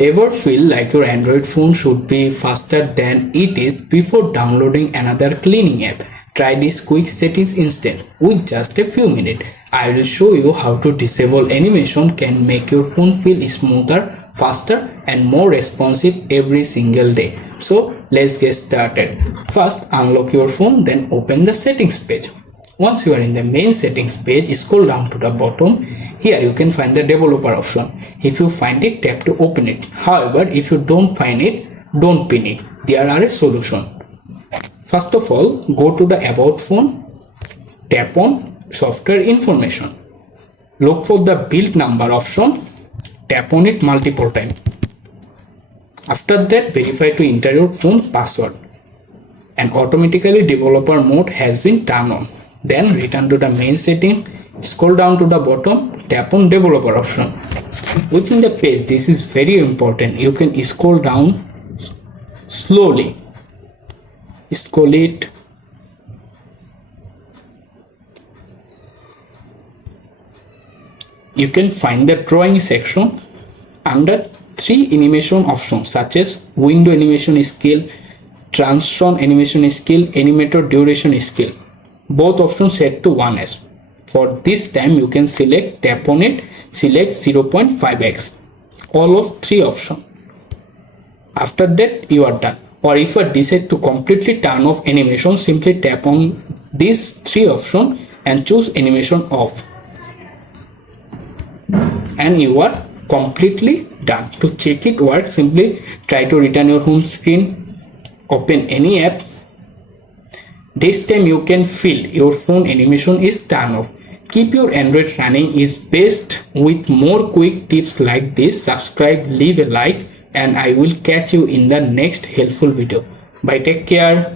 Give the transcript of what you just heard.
Ever feel like your Android phone should be faster than it is before downloading another cleaning app? Try this quick settings instant with just a few minutes. I will show you how to disable animation can make your phone feel smoother, faster and more responsive every single day. So let's get started. First, unlock your phone, then open the settings page. Once you are in the main settings page, scroll down to the bottom. Here you can find the developer option. If you find it, tap to open it. However, if you don't find it, don't pin it. There are a solution. First of all, go to the about phone, tap on software information. Look for the build number option, tap on it multiple times. After that, verify to enter your phone password. And automatically developer mode has been turned on. Then return to the main setting, scroll down to the bottom, tap on developer option. Within the page, this is very important. You can scroll down slowly. Scroll it. You can find the drawing section under 3 animation options such as window animation scale, transition animation scale, animator duration scale. Both options set to 1s. For this time you can select, tap on it, select 0.5x. All of 3 options. After that you are done. Or if you decide to completely turn off animation, simply tap on these 3 options and choose animation off. And you are completely done. To check it works, simply try to return your home screen, open any app. This time you can feel your phone animation is turned off. Keep your Android running is best. With more quick tips like this, subscribe, leave a like, and I will catch you in the next helpful video. Bye, take care.